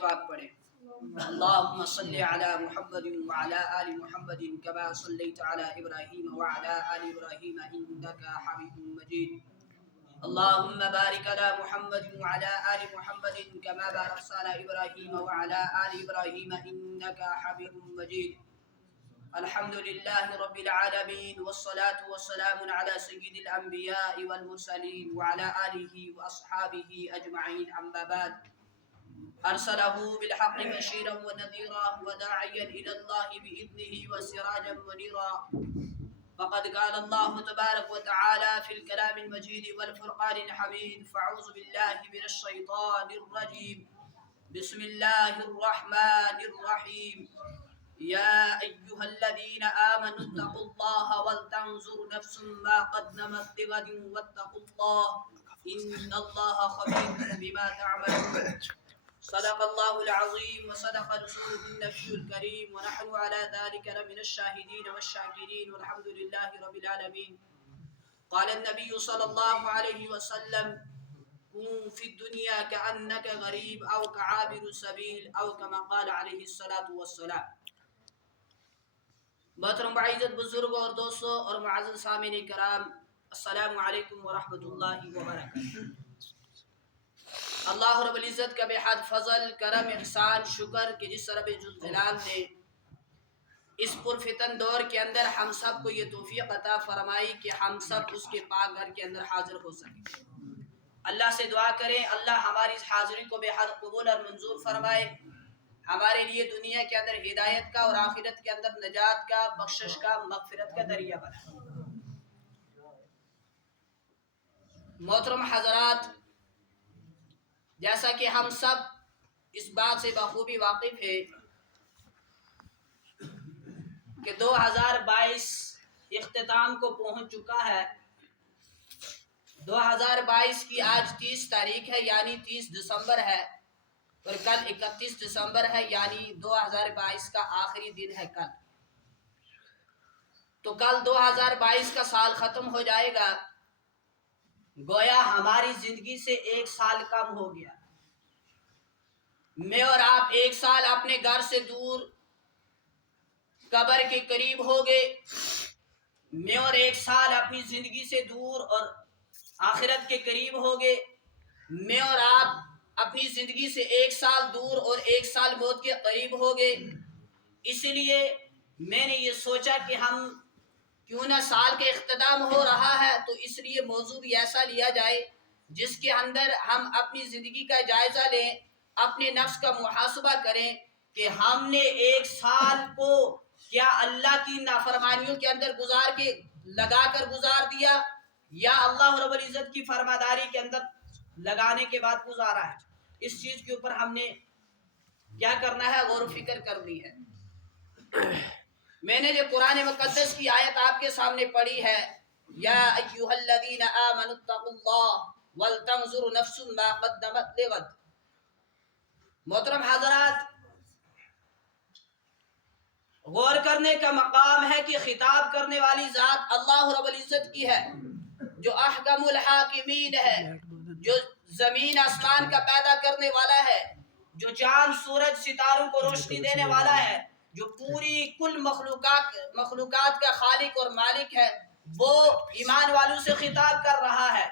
پاک پڑھیں۔ اللهم صل على محمد وعلى آل محمد كما صليت على إبراهيم وعلى آل إبراهيم إنك حميد مجيد. اللهم بارك على محمد وعلى آل محمد كما باركت على إبراهيم وعلى آل إبراهيم إنك حميد مجيد. الحمد لله رب العالمين والصلاة والسلام على سيد الأنبياء والمرسلين وعلى آله وأصحابه أجمعين. أما بعد، أرسله بالحق بشيرا ونذيرا وداعيا إلى الله بإذنه وسراجا منيرا. فقد قال الله تبارك وتعالى في الكلام المجيد والفرقان الحميد: فأعوذ بالله من الشيطان الرجيم. بسم الله الرحمن الرحيم. يا أيها الذين آمنوا اتقوا الله ولتنظر نفس ما قدمت لغد واتقوا الله إن الله خبير بما تعملون. صدق الله العظيم وصدق رسوله النبي الكريم ونحن على ذلك لمن الشاهدين والشاكرين والحمد لله رب العالمين. قال النبي صلى الله عليه وسلم: كن في الدنيا كأنك غريب أو كعابر سبيل أو كما قال عليه الصلاة والسلام. محترم بعزت بزرگ اور دوستوں اور معزز سامعین کرام، السلام علیکم ورحمۃ اللہ وبرکاتہ. اللہ رب العزت کا بے حد فضل، کرم، احسان، شکر کہ جس رب ذوالجلال نے اس پرفتن دور کے اندر ہم سب کو یہ توفیق عطا فرمائی کہ ہم سب اس کے پاک گھر کے اندر حاضر ہو سکیں. اللہ سے دعا کریں اللہ ہماری اس حاضری کو بے حد قبول اور منظور فرمائے، ہمارے لیے دنیا کے اندر ہدایت کا اور آخرت کے اندر نجات کا، بخشش کا، مغفرت کا ذریعہ بنائے. محترم حضرات، جیسا کہ ہم سب اس بات سے بخوبی واقف ہیں کہ 2022 اختتام کو پہنچ چکا ہے. 2022 کی آج 30 تاریخ ہے یعنی 30 دسمبر ہے، اور کل 31 دسمبر ہے یعنی 2022 کا آخری دن ہے کل. تو کل 2022 کا سال ختم ہو جائے گا، گویا ہماری زندگی سے 1 سال کم ہو گیا. میں اور آپ 1 سال اپنے گھر سے دور قبر کے قریب ہو گئے. میں اور 1 سال اپنی زندگی سے دور اور آخرت کے قریب ہو گئے. میں اور آپ اپنی زندگی سے 1 سال دور اور 1 سال موت کے قریب ہو گئے. اس لیے میں نے یہ سوچا کہ ہم کیوں نہ سال کا اختتام ہو رہا ہے تو اس لیے موضوع بھی ایسا لیا جائے جس کے اندر ہم اپنی زندگی کا جائزہ لیں، اپنے نفس کا محاسبہ کریں کہ ہم نے 1 سال کو کیا اللہ کی نافرمانیوں کے اندر لگا کر گزار دیا یا اللہ رب العزت کی فرماداری کے اندر لگانے کے بعد گزارا ہے. اس چیز کے اوپر ہم نے کیا کرنا ہے، غور و فکر کرنی ہے. میں نے جو قرآن مقدس کی آیت آپ کے سامنے پڑھی ہے: یا ایھا الذین آمنوا اتقوا اللہ ولتنظر نفس ما قدمت لغد. محترم حضرات، غور کرنے کا مقام ہے کہ خطاب کرنے والی ذات اللہ رب العزت کی ہے، جو احکم الحاکمین ہے، جو زمین آسمان کا پیدا کرنے والا ہے، جو چاند سورج ستاروں کو روشنی دینے والا ہے، جو پوری کل مخلوقات کا خالق اور مالک ہے. وہ ایمان والوں سے خطاب کر رہا ہے.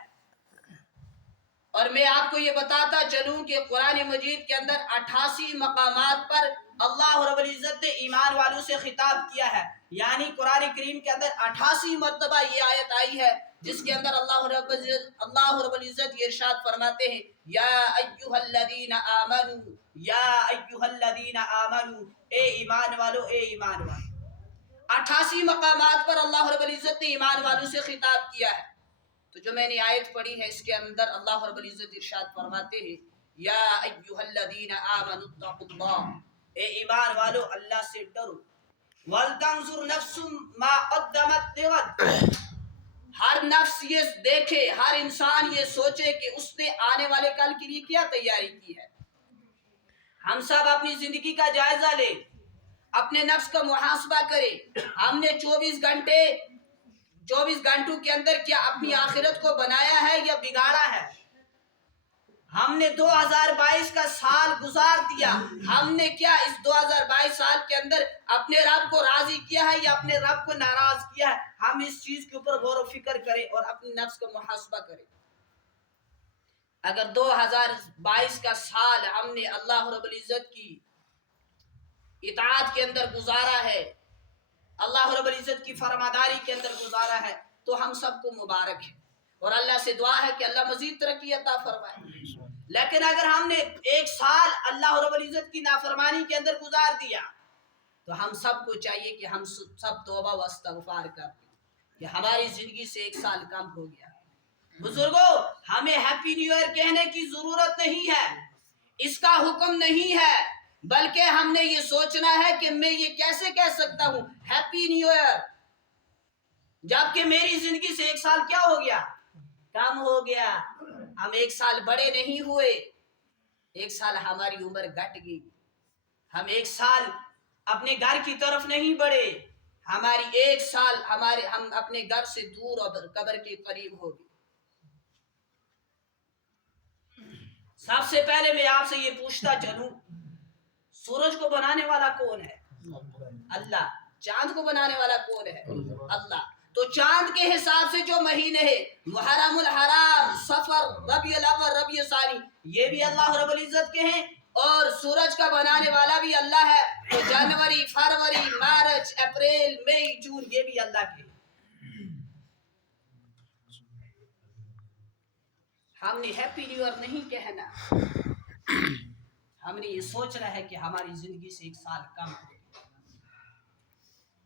اور میں آپ کو یہ بتاتا چلوں کہ قرآن مجید کے اندر 88 مقامات پر اللہ رب العزت نے ایمان والوں سے خطاب کیا ہے. یعنی قرآن کریم کے اندر 88 مرتبہ یہ آیت آئی ہے جس کے اندر اللہ رب العزت یہ ارشاد فرماتے ہیں: یا ایھا الذین آمنوا، یا ایھا الذین آمنوا، اے ایمان والو، اے ایمان والو. 88 مقامات پر اللہ رب العزت نے ایمان والوں سے خطاب کیا ہے. تو جو میں نے آیت پڑھی ہے اس کے اندر اللہ رب العزت ارشاد فرماتے ہیں: یا ایھا الذین آمنوا اتقوا اللہ، اے ایمان والو اللہ سے ڈرو. ولتنظر نفس ما قدمت لغد، ہر نفس یہ دیکھے، ہر انسان یہ سوچے کہ اس نے آنے والے کل کے لیے کیا تیاری کی ہے. ہم سب اپنی زندگی کا جائزہ لیں، اپنے نفس کا محاسبہ کریں. ہم نے 24 گھنٹوں کے اندر کیا اپنی آخرت کو بنایا ہے یا بگاڑا ہے؟ ہم نے 2022 کا سال گزار دیا، ہم نے کیا اس 2022 سال کے اندر اپنے رب کو راضی کیا ہے یا اپنے رب کو ناراض کیا ہے؟ ہم اس چیز کے اوپر غور و فکر کریں اور اپنے نفس کا محاسبہ کریں۔ اگر 2022 کا سال ہم نے اللہ رب العزت کی اطاعت کے اندر گزارا ہے، اللہ رب العزت کی فرماداری کے اندر گزارا ہے، تو ہم سب کو مبارک ہے، اور اللہ سے دعا ہے کہ اللہ مزید ترقی عطا فرمائے۔ لیکن اگر ہم نے ایک سال اللہ رب العزت کی نافرمانی کے اندر گزار دیا، تو ہم سب کو چاہیے کہ ہم سب توبہ و استغفار کریں کہ ہماری زندگی سے ایک سال کم ہو گیا۔ بزرگوں، ہمیں ہیپی نیو ایئر کہنے کی ضرورت نہیں ہے، اس کا حکم نہیں ہے، بلکہ ہم نے یہ سوچنا ہے کہ میں یہ کیسے کہہ سکتا ہوں ہیپی نیو ایئر، جبکہ میری زندگی سے ایک سال کیا ہو گیا؟ کم ہو گیا۔ ہم ایک سال بڑے نہیں ہوئے، ایک سال ہماری عمر گھٹ گئی، ہم ایک سال اپنے گھر کی طرف نہیں بڑھے، ہماری ایک سال ہم اپنے گھر سے دور اور قبر کے قریب ہو گئے۔ سب سے پہلے میں آپ سے یہ پوچھتا چلوں، سورج کو بنانے والا کون ہے؟ اللہ۔ چاند کو بنانے والا کون ہے؟ اللہ۔ تو چاند کے حساب سے جو مہینے ہیں، محرم، الحرام، صفر، ربیع الاول، ربیع ثانی، یہ بھی اللہ رب العزت کے ہیں، اور سورج کا بنانے والا بھی اللہ ہے، تو جنوری، فروری، مارچ، اپریل، مئی، جون، یہ بھی اللہ کے ہیں۔ ہم نے ہیپی نیو ایئر نہیں کہنا، ہم نے یہ سوچنا ہے کہ ہماری زندگی سے ایک سال کم ہو،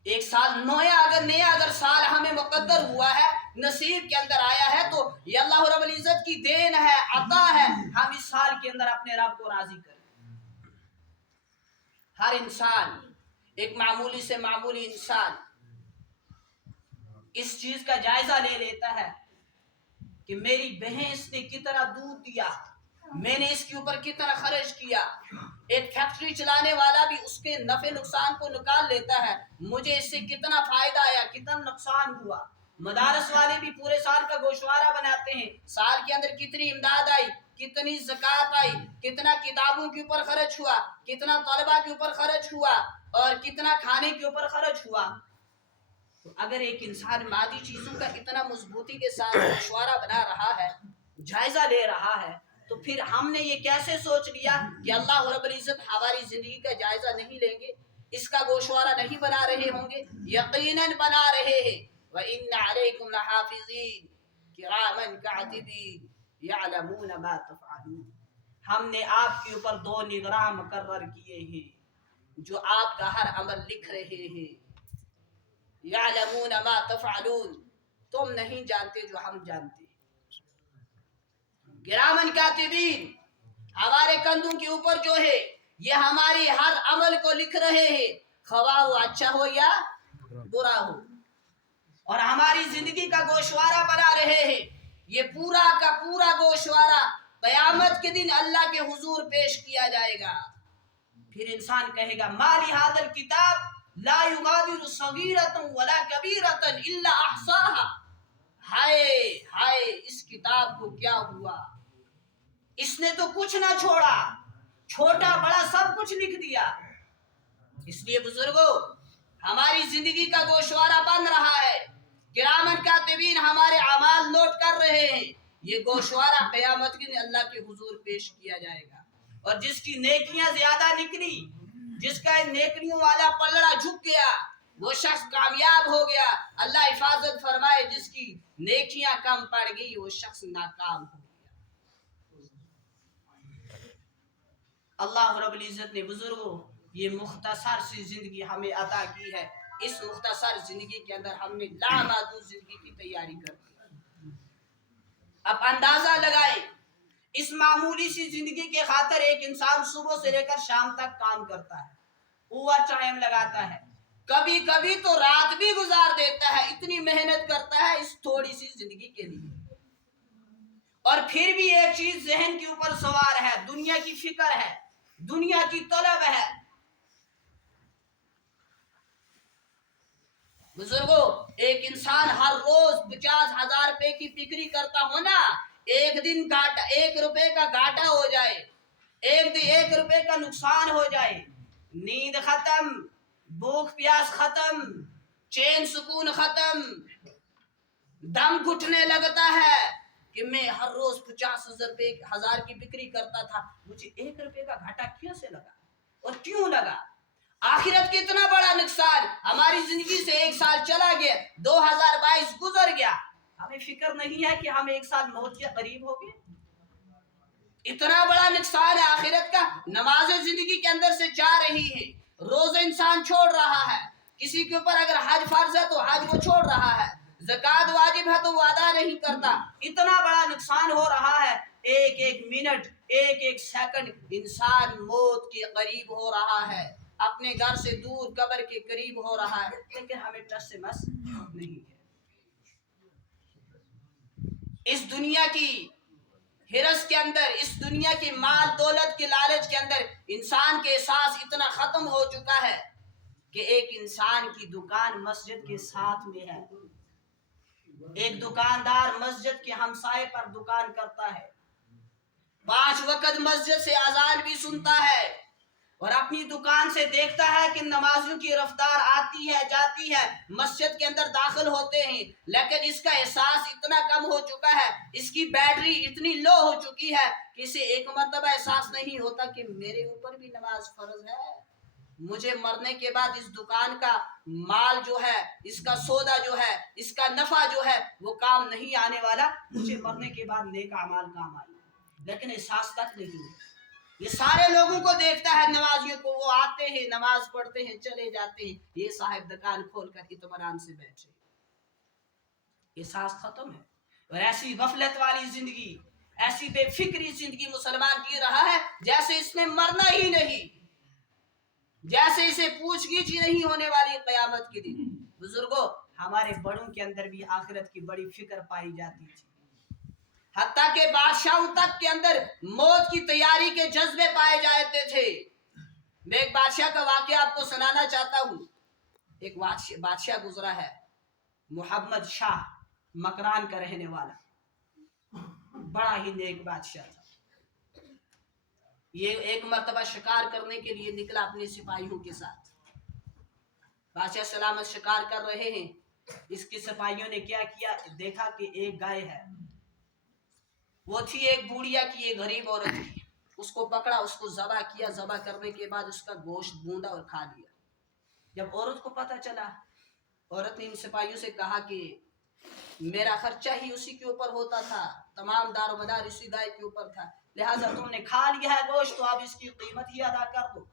ایک سال نیا سال ہمیں مقدر ہوا ہے، نصیب کے اندر آیا ہے، تو یہ اللہ رب العزت کی دین ہے، عطا ہے، ہم اس سال کے اندر اپنے رب کو راضی کریں۔ ہر انسان، ایک معمولی سے معمولی انسان اس چیز کا جائزہ لے لیتا ہے کہ میری بھینس نے کتنا دودھ دیا، میں نے اس کے اوپر کتنا خرچ کیا۔ ایک فیکٹری چلانے والا بھی اس کے نفع نقصان کو نکال لیتا ہے، مجھے اس سے کتنا فائدہ آیا، کتنا نقصان ہوا۔ مدارس والے بھی پورے سال کا گوشوارہ بناتے ہیں، سال کے اندر کتنی امداد آئی، کتنی زکوٰۃ آئی، کتنا کتابوں کے اوپر خرچ ہوا، کتنا طلبہ کے اوپر خرچ ہوا، اور کتنا کھانے کے اوپر خرچ ہوا۔ تو اگر ایک انسان مادی چیزوں کا اتنا مضبوطی کے ساتھ گوشوارہ بنا رہا ہے، جائزہ لے رہا ہے، تو پھر ہم نے یہ کیسے سوچ لیا کہ اللہ رب العزت ہماری زندگی کا جائزہ نہیں لیں گے، اس کا گوشوارہ نہیں بنا رہے ہوں گے؟ یقیناً بنا رہے ہیں۔ وَإِنَّ عَلَيْكُمْ لَحَافِظِينَ كِرَامًا كَاتِبِينَ يَعْلَمُونَ مَا تَفْعَلُونَ۔ ہم نے آپ کے اوپر 2 نگراں مقرر کیے ہیں جو آپ کا ہر عمل لکھ رہے ہیں۔ یعلمون ما تفعلون، تم نہیں جانتے جو ہم جانتے ہیں۔ کرامن کاتبین، ہمارے کندھوں کے اوپر جو ہے یہ ہماری ہر عمل کو لکھ رہے ہیں، خواہ وہ اچھا ہو یا برا ہو، اور ہماری زندگی کا گوشوارہ بنا رہے ہیں۔ یہ پورا کا پورا گوشوارہ قیامت کے دن اللہ کے حضور پیش کیا جائے گا۔ پھر انسان کہے گا ما لہذا الکتاب لا یغادر صغیرۃ ولا کبیرۃ الا احصاها، ہائے ہائے اس کتاب کو کیا ہوا، اس نے تو کچھ نہ چھوڑا، چھوٹا بڑا سب کچھ لکھ دیا۔ اس لیے بزرگوں، ہماری زندگی کا گوشوارہ بن رہا ہے، کرامن کاتبین ہمارے اعمال نوٹ کر رہے ہیں، یہ گوشوارہ قیامت کے دن اللہ کے حضور پیش کیا جائے گا، اور جس کی نیکیاں زیادہ نکلی، جس کا نیکیوں والا پلڑا جھک گیا، وہ شخص کامیاب ہو گیا۔ اللہ حفاظت فرمائے، جس کی نیکیاں کم پڑ گئی وہ شخص ناکام ہو گیا۔ اللہ رب العزت نے بزرگوں یہ مختصر سی زندگی ہمیں عطا کی ہے، اس مختصر زندگی کے اندر ہم نے لامحدود زندگی کی تیاری کر دی۔ اب اندازہ لگائیں، اس معمولی سی زندگی کے خاطر ایک انسان صبح سے لے کر شام تک کام کرتا ہے، اوور ٹائم لگاتا ہے، کبھی کبھی تو رات بھی گزار دیتا ہے، اتنی محنت کرتا ہے اس تھوڑی سی زندگی کے لیے، اور پھر بھی ایک چیز ذہن کے اوپر سوار ہے، دنیا کی فکر ہے، دنیا کی طلب ہے۔ بزرگوں، ایک انسان ہر روز 50,000 روپے کی فکری کرتا ہو نا، ایک دن 1 روپے کا گھاٹا ہو جائے ایک روپے کا نقصان ہو جائے، نیند ختم، بھوک پیاس ختم، چین سکون ختم، دم گھٹنے لگتا ہے کہ میں ہر روز 50,000 کی بکری کرتا تھا، مجھے 1 روپے کا گھاٹا کیوں سے لگا اور کیوں لگا؟ آخرت کتنا بڑا نقصان، ہماری زندگی سے 1 سال چلا گیا، 2022 گزر گیا، ہمیں فکر نہیں ہے کہ ہم 1 سال موت کے قریب ہو گئے۔ اتنا بڑا نقصان ہے آخرت کا۔ نمازیں زندگی کے اندر سے جا رہی ہے، روزہ انسان چھوڑ رہا ہے، کسی کے اوپر اگر حج فرض ہے تو حج وہ چھوڑ رہا ہے، زکوٰۃ واجب ہے تو وہ ادا نہیں کرتا۔ اتنا بڑا نقصان ہو رہا ہے، ایک منٹ، ایک سیکنڈ انسان موت کے قریب ہو رہا ہے، اپنے گھر سے دور قبر کے قریب ہو رہا ہے، لیکن ہمیں ٹس سے مس نہیں ہے۔ اس دنیا کی ہرس کے اندر، اس دنیا کی مال دولت کے لالچ کے اندر انسان کے احساس اتنا ختم ہو چکا ہے کہ ایک انسان کی دکان مسجد کے ساتھ میں ہے، ایک دکاندار مسجد کے ہمسائے پر دکان کرتا ہے، 5 وقت مسجد سے اذان بھی سنتا ہے اور اپنی دکان سے دیکھتا ہے کہ نمازیوں کی رفتار آتی ہے جاتی ہے، مسجد کے اندر داخل ہوتے ہیں، لیکن اس کا احساس اتنا کم ہو چکا ہے، اس کی بیٹری اتنی لو ہو چکی ہے کہ اسے ایک مرتبہ احساس نہیں ہوتا کہ میرے اوپر بھی نماز فرض ہے، مجھے مرنے کے بعد اس دکان کا مال جو ہے، اس کا سودا جو ہے، اس کا نفع جو ہے وہ کام نہیں آنے والا، مجھے مرنے کے بعد نیک اعمال کام آئے، لیکن احساس تک نہیں ہے۔ یہ سارے لوگوں کو دیکھتا ہے، نمازیوں کو، وہ آتے ہیں نماز پڑھتے ہیں چلے جاتے ہیں، یہ صاحب دکان کھول کر اطمینان سے بیٹھے، احساس ختم ہے۔ اور ایسی غفلت والی زندگی، ایسی بے فکری زندگی مسلمان جی رہا ہے جیسے اس نے مرنا ہی نہیں، جیسے اسے پوچھ گچھ ہی نہیں ہونے والی قیامت کے دن۔ بزرگوں، ہمارے بڑوں کے اندر بھی آخرت کی بڑی فکر پائی جاتی تھی، حتیٰ کہ بادشاہوں تک کے اندر موت کی تیاری کے جذبے پائے جاتے تھے۔ میں ایک بادشاہ کا واقعہ آپ کو سنانا چاہتا ہوں۔ ایک بادشاہ گزرا ہے، محمد شاہ، مکران کا رہنے والا، بڑا ہی نیک بادشاہ تھا۔ یہ ایک مرتبہ شکار کرنے کے لیے نکلا اپنے سپاہیوں کے ساتھ، بادشاہ سلامت شکار کر رہے ہیں، اس کے سپاہیوں نے کیا کیا، دیکھا کہ ایک گائے ہے، وہ تھی ایک بوڑھیا کی، ایک غریب عورت تھی، اس کو پکڑا، اس کو ذبح کیا، ذبح کرنے کے بعد اس کا گوشت بھوندا اور کھا لیا۔ جب عورت کو پتہ چلا، عورت نے ان سپاہیوں سے کہا کہ میرا خرچہ ہی اسی کے اوپر ہوتا تھا، تمام دار و مدار اسی گائے کے اوپر تھا، لہٰذا تم نے کھا لیا ہے گوشت تو اب اس کی قیمت ہی ادا کر دو۔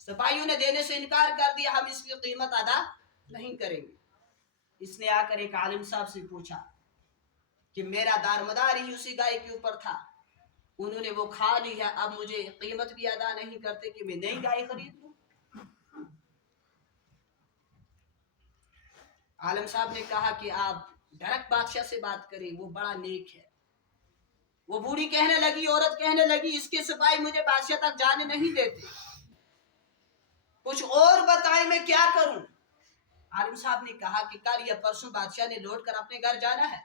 سپاہیوں نے دینے سے انکار کر دیا، ہم اس کی قیمت ادا نہیں کریں گے۔ اس نے آ کر ایک عالم صاحب سے پوچھا کہ میرا دار مدار ہی اسی گائے کے اوپر تھا، انہوں نے وہ کھا لی ہے، اب مجھے قیمت بھی ادا نہیں کرتے کہ میں نئی گائے خرید لوں۔ عالم صاحب نے کہا کہ آپ ڈائریکٹ بادشاہ سے بات کریں، وہ بڑا نیک ہے۔ وہ بوڑھی کہنے لگی، عورت کہنے لگی، اس کے سپاہی مجھے بادشاہ تک جانے نہیں دیتے، کچھ اور بتائیں میں کیا کروں۔ عالم صاحب نے کہا کہ کل یا پرسوں بادشاہ نے لوٹ کر اپنے گھر جانا ہے،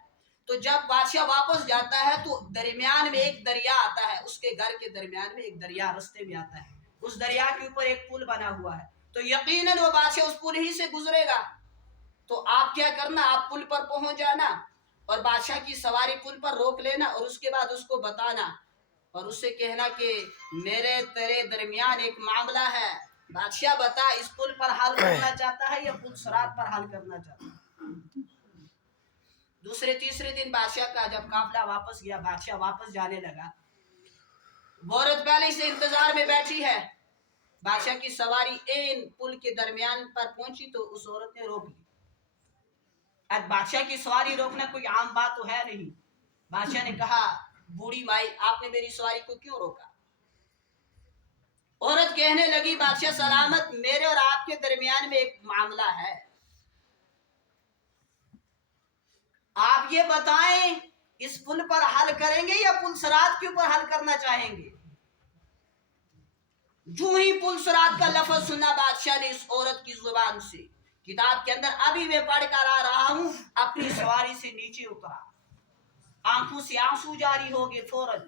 تو جب بادشاہ واپس جاتا ہے تو درمیان میں ایک دریا آتا ہے، اس کے گھر کے درمیان میں ایک دریا رستے میں آتا ہے، اس دریا کے اوپر ایک پل بنا ہوا ہے، تو یقیناً وہ بادشاہ اس پل ہی سے گزرے گا، تو آپ کیا کرنا، آپ پل پر پہنچ جانا اور بادشاہ کی سواری پل پر روک لینا، اور اس کے بعد اس کو بتانا اور اس سے کہنا کہ میرے تیرے درمیان ایک معاملہ ہے، بادشاہ بتا اس پل پر حل کرنا چاہتا ہے یا پل صراط پر حل کرنا چاہتا ہے۔ دوسرے تیسرے دن بادشاہ کا جب قافلہ واپس گیا، بادشاہ واپس جانے لگا، عورت پہلے سے انتظار میں بیٹھی ہے، بادشاہ کی سواری این پل کے درمیان پر پہنچی تو اس عورت نے روک لی۔ اب بادشاہ کی سواری روکنا کوئی عام بات تو ہے نہیں، بادشاہ نے کہا بوڑھی مائی آپ نے میری سواری کو کیوں روکا؟ عورت کہنے لگی بادشاہ سلامت، میرے اور آپ کے درمیان میں ایک معاملہ ہے، آپ یہ بتائیں اس پل پر حل کریں گے یا پل صراط کے اوپر حل کرنا چاہیں گے؟ جو ہی پل صراط کا لفظ سنا بادشاہ نے اس عورت کی زبان سے، کتاب کے اندر ابھی میں پڑھ کر آ رہا ہوں، اپنی سواری سے نیچے اترا، آنکھوں سے آنسو جاری ہو گئے، فوراً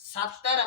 70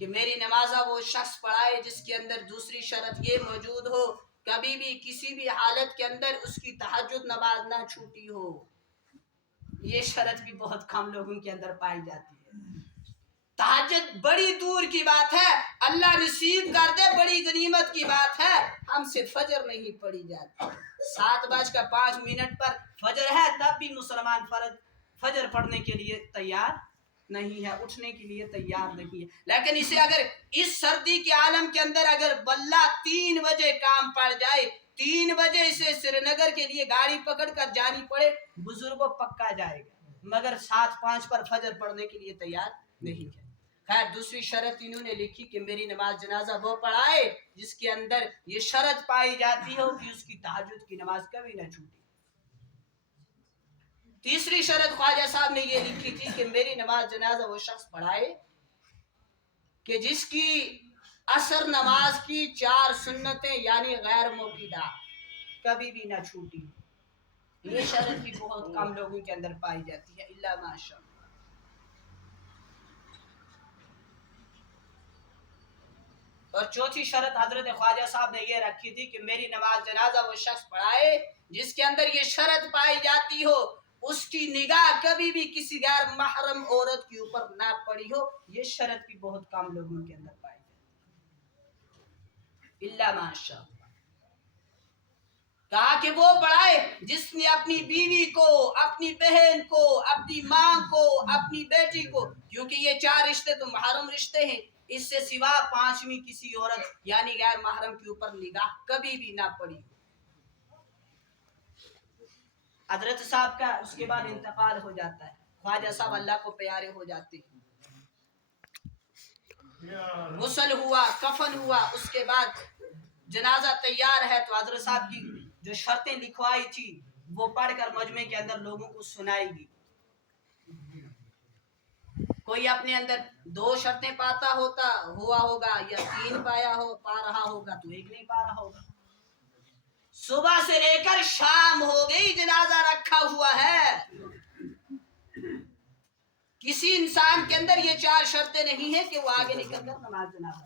کہ میری نمازہ وہ شخص پڑھائے جس کے اندر دوسری شرط یہ موجود ہو کبھی بھی کسی بھی حالت کے اندر اس کی تہجد نماز نہ چھوٹی ہو. یہ شرط بھی بہت کم لوگوں کے اندر پائی جاتی ہے. تہجد بڑی دور کی بات ہے, اللہ نصیب کر دے بڑی غنیمت کی بات ہے. ہم سے فجر نہیں پڑھی جاتی, 7:05 پر فجر ہے تب بھی مسلمان فجر پڑھنے کے لیے تیار نہیں ہے, اٹھنے کے لیے تیار نہیں ہے. لیکن اسے اگر اس سردی کے عالم کے اندر اگر بلہ 3 بجے کام پڑ جائے, 3 بجے سے سری نگر کے لیے گاڑی پکڑ کر جانی پڑے, بزرگوں پکا جائے گا, مگر 7:05 پر فجر پڑھنے کے لیے تیار نہیں ہے. خیر دوسری شرط انہوں نے لکھی کہ میری نماز جنازہ وہ پڑھائے جس کے اندر یہ شرط پائی جاتی ہو کہ اس کی تہجد کی نماز کبھی نہ چھوٹے. تیسری شرط خواجہ صاحب نے یہ لکھی تھی کہ میری نماز جنازہ وہ شخص پڑھائے کہ جس کی عصر نماز کی 4 سنتیں یعنی غیر موقدہ کبھی بھی نہ چھوٹی. یہ شرط بھی بہت کم لوگوں کے اندر پائی جاتی ہے الا ماشاء اللہ. اور چوتھی شرط حضرت خواجہ صاحب نے یہ رکھی تھی کہ میری نماز جنازہ وہ شخص پڑھائے جس کے اندر یہ شرط پائی جاتی ہو اس کی نگاہ کبھی بھی کسی غیر محرم عورت کے اوپر نہ پڑی ہو. یہ شرط بھی بہت کم لوگوں کے اندر پائی جاتی ہے الا ماشاء اللہ. کہا کہ وہ پڑھائے جس نے اپنی بیوی کو, اپنی بہن کو, اپنی ماں کو, اپنی بیٹی کو, کیونکہ یہ 4 رشتے تو محرم رشتے ہیں, اس سے سوا 5ویں کسی عورت یعنی غیر محرم کے اوپر نگاہ کبھی بھی نہ پڑی. حضرت صاحب کا اس کے بعد انتقال ہو جاتا ہے, خواجہ صاحب اللہ کو پیارے ہو جاتے ہیں. غسل ہوا, کفن ہوا, اس کے بعد جنازہ تیار ہے تو حضرت صاحب کی جو شرطیں لکھوائی تھی وہ پڑھ کر مجمع کے اندر لوگوں کو سنائے گی. کوئی اپنے اندر 2 شرطیں پاتا ہوا ہوگا یا 3 پا رہا ہوگا تو 1 نہیں پا رہا ہوگا. صبح سے لے کر شام ہو گئی جنازہ رکھا ہوا ہے, کسی انسان کے اندر یہ 4 شرطیں نہیں ہیں کہ وہ آگے نکل کر نماز جنازہ.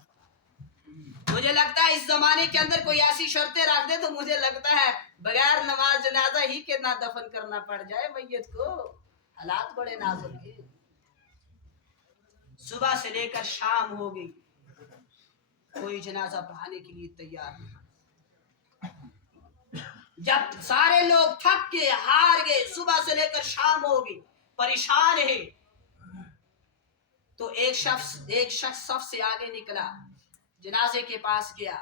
مجھے لگتا ہے اس زمانے کے اندر کوئی ایسی شرطیں رکھ دے تو مجھے لگتا ہے بغیر نماز جنازہ ہی کے نہ دفن کرنا پڑ جائے میت کو. حالات بڑے نازک ہیں. صبح سے لے کر شام ہو گئی, کوئی جنازہ پڑھانے کے لیے تیار نہیں. جب سارے لوگ تھک کے ہار گئے, صبح سے لے کر شام ہو گئی, پریشان ہے, تو ایک شخص صف سے آگے نکلا, جنازے کے پاس گیا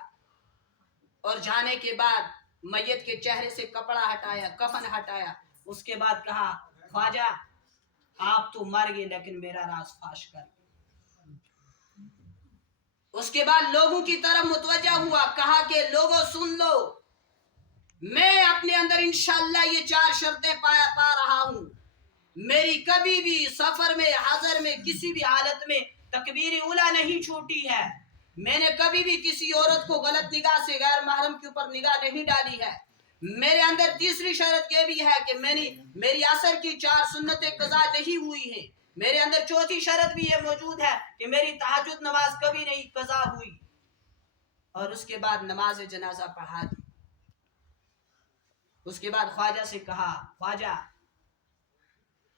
اور جانے کے بعد میت کے چہرے سے کپڑا ہٹایا, کفن ہٹایا. اس کے بعد کہا خواجہ آپ تو مر گئے لیکن میرا راز فاش کر. اس کے بعد لوگوں کی طرف متوجہ ہوا, کہا کہ لوگوں سن لو, میں اپنے اندر انشاءاللہ یہ 4 شرطیں پا رہا ہوں. میری کبھی بھی سفر میں, حضر میں, کسی بھی حالت میں تکبیر اولیٰ نہیں چھوٹی ہے. میں نے کبھی بھی کسی عورت کو غلط نگاہ سے غیر محرم کے اوپر نگاہ نہیں ڈالی ہے. میرے اندر تیسری شرط یہ بھی ہے کہ میری عصر کی 4 سنتیں قضا نہیں ہوئی ہیں. میرے اندر چوتھی شرط بھی یہ موجود ہے کہ میری تہجد نماز کبھی نہیں قضا ہوئی. اور اس کے بعد نماز جنازہ پڑھا دی. اس کے بعد خواجہ سے کہا خواجہ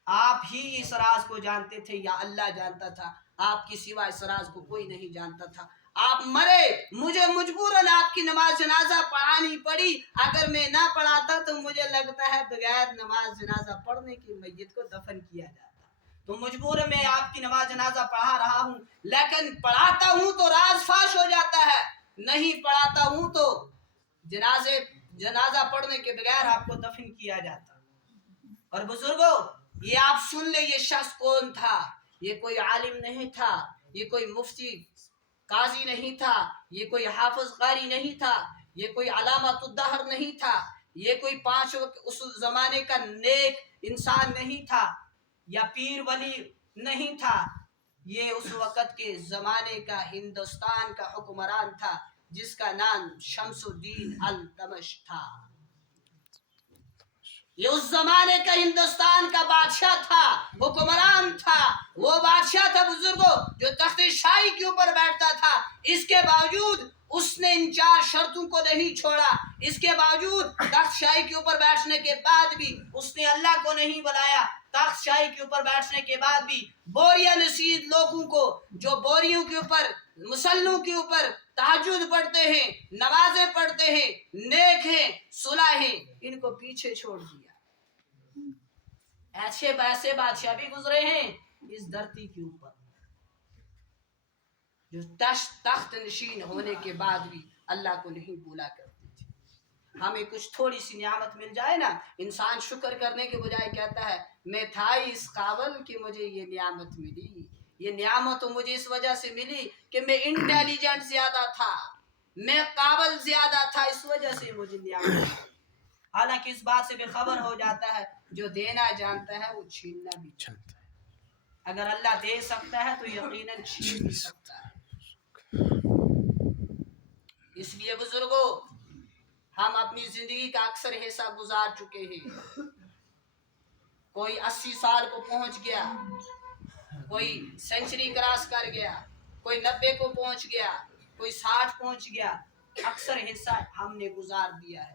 آپ ہی اس راز کو جانتے تھے یا اللہ جانتا تھا؟ آپ کی سوا اس راز کو کوئی نہیں جانتا تھا. آپ مرے, مجھے مجبوراً آپ کی نماز جنازہ پڑھانی پڑی. اگر میں نہ پڑھاتا تو مجھے لگتا ہے بغیر نماز جنازہ پڑھنے کی میت کو دفن کیا جاتا. تو مجبور میں آپ کی نماز جنازہ پڑھا رہا ہوں, لیکن پڑھاتا ہوں تو راز فاش ہو جاتا ہے, نہیں پڑھاتا ہوں تو جنازہ پڑھنے کے بغیر آپ کو دفن کیا جاتا. اور بزرگوں یہ آپ سن لیں, یہ شخص کون تھا؟ یہ کوئی عالم نہیں تھا, یہ کوئی مفتی قاضی نہیں تھا, یہ کوئی حافظ قاری نہیں تھا, یہ کوئی علامۃ الدہر نہیں تھا, یہ کوئی 5 اس زمانے کا نیک انسان نہیں تھا, یا پیر ولی نہیں تھا. یہ اس وقت کے زمانے کا ہندوستان کا حکمران تھا جس کا نام شمس الدین التمش تھا. یہ اس زمانے کا ہندوستان کا بادشاہ تھا، حکمران تھا، وہ بادشاہ تھا بزرگوں جو تخت شاہی کے اوپر بیٹھتا تھا، اس کے باوجود اس نے ان 4 شرطوں کو نہیں چھوڑا، اس کے باوجود تخت شاہی کے اوپر بیٹھنے کے بعد بھی اس نے اللہ کو نہیں بلایا، تخت شاہی کے اوپر بیٹھنے کے بعد بھی بوریہ نشین لوگوں کو جو بوریوں کے اوپر مسلوں کے اوپر تہجد پڑھتے ہیں، نمازیں پڑھتے ہیں، نیک ہیں، صلح ہیں، ان کو پیچھے چھوڑ دیا۔ ایسے ویسے بادشاہ بھی گزرے ہیں اس دھرتی کے اوپر جو تخت نشین ہونے کے بعد بھی اللہ کو نہیں بولا کرتے تھے۔ ہمیں کچھ تھوڑی سی نعمت مل جائے نا، انسان شکر کرنے کے بجائے کہتا ہے میں تھا اس قابل کہ مجھے یہ نعمت ملی، یہ نعمت تو مجھے اس وجہ سے ملی کہ میں انٹیلیجنٹ زیادہ تھا، میں قابل زیادہ تھا، اس وجہ سے مجھے نعمت ملی۔ حالانکہ اس بات سے بے خبر ہو جاتا ہے جو دینا جانتا ہے وہ چھیننا بھی جانتا ہے۔ اگر اللہ دے سکتا ہے تو یقیناً چھین بھی سکتا ہے۔ اس لیے بزرگوں ہم اپنی زندگی کا اکثر حصہ گزار چکے ہیں۔ کوئی 80 سال کو پہنچ گیا، کوئی سینچری کراس کر گیا، کوئی 90 کو پہنچ گیا، کوئی 60 پہنچ گیا، اکثر حصہ ہم نے گزار دیا ہے،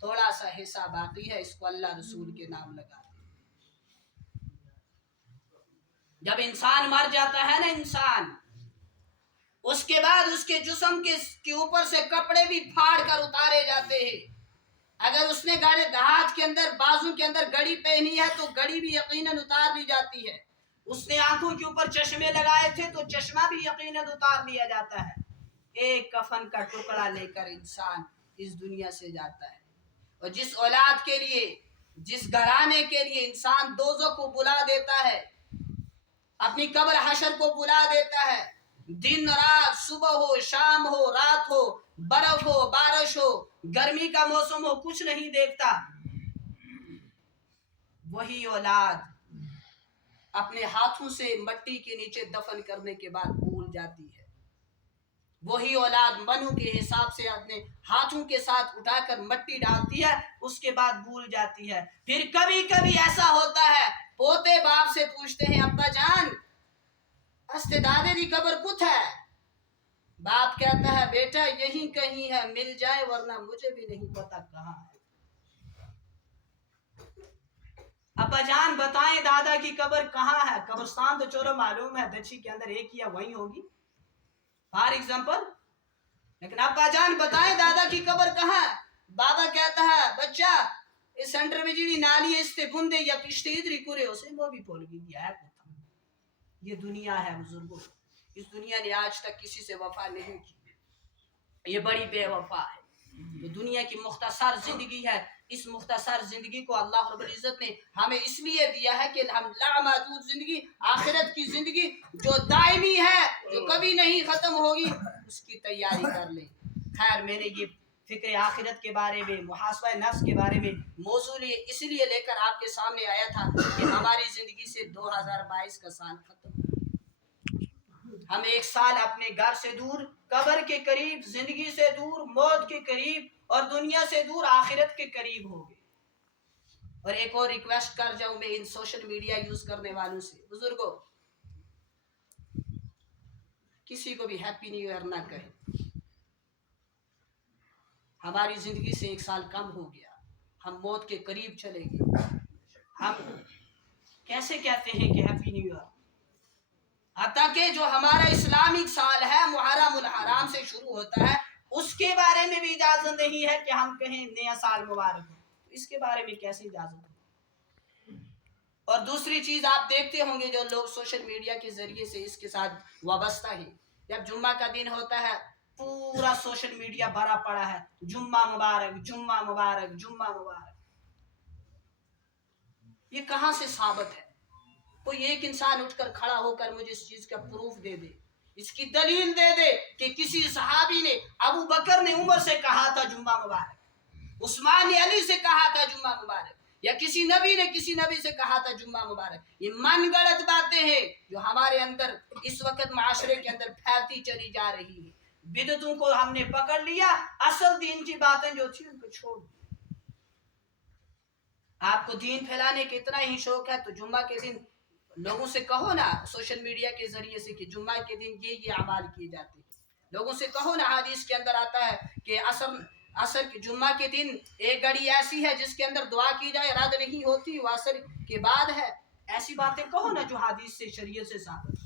تھوڑا سا حصہ باقی ہے، اس کو اللہ رسول کے نام لگا دیں۔ جب انسان مر جاتا ہے نا انسان، اس کے بعد اس کے جسم کے اوپر سے کپڑے بھی پھاڑ کر اتارے جاتے ہیں۔ اگر اس نے ہاتھ کے اندر بازو کے اندر گڑی پہنی ہے تو گڑی بھی یقیناً اتار لی جاتی ہے، اس نے آنکھوں کے اوپر چشمے لگائے تھے تو چشمہ بھی یقیناً اتار لیا جاتا ہے۔ ایک کفن کا ٹکڑا لے کر انسان اس دنیا سے جاتا ہے، اور جس اولاد کے لیے، جس گھرانے کے لیے انسان دوزخ کو بلا دیتا ہے، اپنی قبر حشر کو بلا دیتا ہے، دن رات، صبح ہو شام ہو رات ہو، برف ہو بارش ہو، گرمی کا موسم ہو، کچھ نہیں دیکھتا، وہی اولاد اپنے ہاتھوں سے مٹی کے نیچے دفن کرنے کے بعد بھول جاتی ہے، وہی اولاد منو کے حساب سے اپنے ہاتھوں کے ساتھ اٹھا کر مٹی ڈالتی ہے، اس کے بعد بھول جاتی ہے۔ پھر کبھی کبھی ایسا ہوتا ہے پوتے باپ سے پوچھتے ہیں ابا جان استے دادے دی قبر کت ہے؟ باپ کہتا ہے بیٹا یہیں کہیں ہے، مل جائے ورنہ مجھے بھی نہیں پتا کہاں ہے۔ ابا جان بتائیں دادا کی قبر کہاں ہے؟ قبرستان تو چورو معلوم ہے دچی کے اندر ایک یا وہیں ہوگی فار ایگزامپل، لیکن ابا جان بتائیں دادا کی قبر کہاں ہے؟ بابا کہتا ہے بچہ اس سینٹر میں جی نالی استے بندے یا پشتے ادری کرے اسے وہ بھی بول گی دیا ہے۔ یہ دنیا ہے بزرگوں، اس دنیا نے آج تک کسی سے وفا نہیں کی، یہ بڑی بے وفا ہے۔ تو دنیا کی مختصر زندگی ہے، اس مختصر زندگی کو اللہ رب العزت نے ہمیں اس لیے دیا ہے کہ ہم لامحدود زندگی، آخرت کی زندگی جو دائمی ہے، جو کبھی نہیں ختم ہوگی، اس کی تیاری کر لیں۔ خیر میں نے یہ فکر آخرت کے بارے میں، محاسبہ نفس کے بارے میں موضوع اس لیے لے کر آپ کے سامنے آیا تھا کہ ہماری زندگی سے 2022 کا سال ختم، ہم ایک سال اپنے گھر سے دور، قبر کے قریب، زندگی سے دور، موت کے قریب، اور دنیا سے دور آخرت کے قریب ہو گئے۔ اور ایک اور ریکویسٹ کر جاؤں میں ان سوشل میڈیا یوز کرنے والوں سے، بزرگوں کسی کو بھی ہیپی نیو ایئر نہ کہیں، ہماری زندگی سے ایک سال کم ہو گیا، ہم موت کے قریب چلے گئے، ہم کیسے کہتے ہیں کہ ہیپی نیو ایئر؟ حتیٰ کہ جو ہمارا اسلامک سال ہے محرم الحرام سے شروع ہوتا ہے، اس کے بارے میں بھی اجازت نہیں ہے کہ ہم کہیں نیا سال مبارک ہو، اس کے بارے میں کیسے اجازت ہے؟ اور دوسری چیز آپ دیکھتے ہوں گے جو لوگ سوشل میڈیا کے ذریعے سے اس کے ساتھ وابستہ ہیں، جب جمعہ کا دن ہوتا ہے پورا سوشل میڈیا بھرا پڑا ہے جمعہ مبارک جمعہ مبارک جمعہ مبارک۔ یہ کہاں سے ثابت ہے؟ کوئی ایک انسان اٹھ کر کھڑا ہو کر مجھے اس چیز کا پروف دے دے، اس کی دلیل دے دے کہ کسی صحابی نے، ابو بکر نے عمر سے کہا تھا جمعہ مبارک، عثمان نے علی سے کہا تھا جمعہ مبارک، یا کسی نبی سے کہا تھا جمعہ مبارک۔ یہ من گڑت باتیں ہیں جو ہمارے اندر اس وقت معاشرے کے اندر پھیلتی چلی جا رہی ہیں۔ بدعتوں کو ہم نے پکڑ لیا، اصل دین کی باتیں جو تھی ان کو چھوڑ دیا۔ آپ کو دین پھیلانے کے اتنا ہی شوق ہے تو جمعہ کے دن لوگوں سے کہو نا سوشل میڈیا کے ذریعے سے کہ جمعہ کے دن یہ اعمال کیے جاتے ہیں. لوگوں سے کہو نا حدیث کے اندر آتا ہے کہ عصر کے جمعہ کے دن ایک گھڑی ایسی ہے جس کے اندر دعا کی جائے رد نہیں ہوتی، وہ عصر کے بعد ہے. ایسی باتیں کہو نا جو حدیث سے شریعت سے ثابت.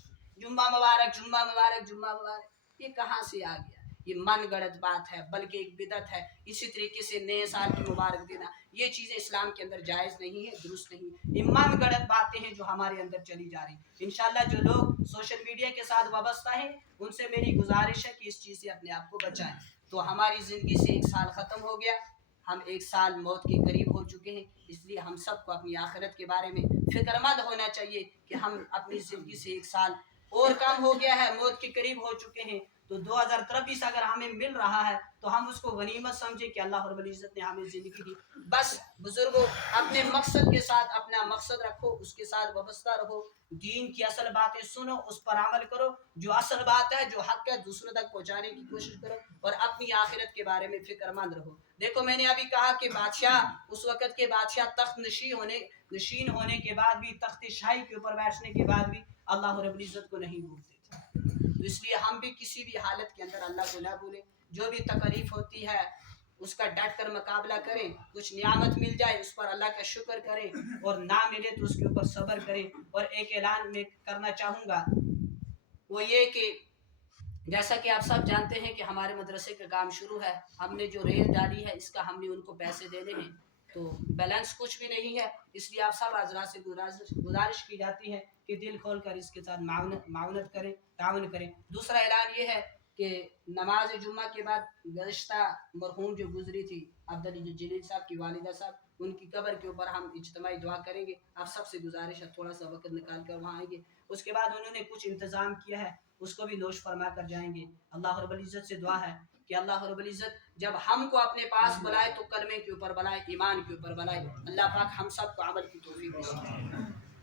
جمعہ مبارک جمعہ مبارک جمعہ مبارک یہ کہاں سے آ گیا؟ یہ من گڑت بات ہے، بلکہ ایک بدعت ہے. اسی طریقے سے نئے سال کی مبارک دینا یہ چیزیں اسلام کے اندر جائز نہیں ہے، درست نہیں. یہ من گڑت باتیں ہیں جو ہمارے اندر چلی جا رہی. انشاءاللہ جو لوگ سوشل میڈیا کے ساتھ وابستہ ہیں ان سے میری گزارش ہے کہ اس چیز سے اپنے آپ کو بچائیں. تو ہماری زندگی سے ایک سال ختم ہو گیا، ہم ایک سال موت کے قریب ہو چکے ہیں. اس لیے ہم سب کو اپنی آخرت کے بارے میں فکر مند ہونا چاہیے کہ ہم اپنی زندگی سے ایک سال اور کم ہو گیا ہے، موت کے قریب ہو چکے ہیں. تو 2023 اگر ہمیں مل رہا ہے تو ہم اس کو غنیمت سمجھیں کہ اللہ رب العزت نے ہمیں زندگی دی. بس بزرگوں اپنے مقصد کے ساتھ اپنا مقصد رکھو، اس کے ساتھ وابستہ رہو، دین کی اصل باتیں سنو، اس پر عمل کرو. جو اصل بات ہے جو حق ہے دوسروں تک پہنچانے کی کوشش کرو اور اپنی آخرت کے بارے میں فکر مند رہو. دیکھو میں نے ابھی کہا کہ بادشاہ اس وقت کے بادشاہ تخت نشین ہونے کے بعد بھی، تخت شاہی کے اوپر بیٹھنے کے بعد بھی اللہ رب العزت کو نہیں بھولتے تھے. تو اس لیے ہم بھی کسی بھی حالت کے اندر اللہ کو نہ بھولیں. جو بھی تکلیف ہوتی ہے اس کا ڈٹ کر مقابلہ کریں. کچھ نعمت مل جائے اس پر اللہ کا شکر کریں، اور نہ ملے تو اس کے اوپر صبر کریں. اور ایک اعلان میں کرنا چاہوں گا وہ یہ کہ جیسا کہ آپ سب جانتے ہیں کہ ہمارے مدرسے کا کام شروع ہے. ہم نے جو ریل ڈالی ہے اس کا ہم نے ان کو پیسے دینے ہیں، تو بیلنس کچھ بھی نہیں ہے. اس لیے آپ سب حضرات سے گزارش کی جاتی ہے کہ دل کھول کر اس کے ساتھ معاونت کریں، تعاون کریں. دوسرا اعلان یہ ہے کہ نماز جمعہ کے بعد گزشتہ مرحوم جو گزری تھی عبدالعزیز جلیل صاحب کی والدہ صاحب، ان کی قبر کے اوپر ہم اجتماعی دعا کریں گے. آپ سب سے گزارش ہے تھوڑا سا وقت نکال کر وہاں آئیں گے. اس کے بعد انہوں نے کچھ انتظام کیا ہے اس کو بھی نوش فرما کر جائیں گے. اللہ رب العزت سے دعا ہے کہ اللہ رب العزت جب ہم کو اپنے پاس بلائے تو کلمے کے اوپر بلائے، ایمان کے اوپر بلائے. اللہ پاک ہم سب کو عمل کی توفیق دے.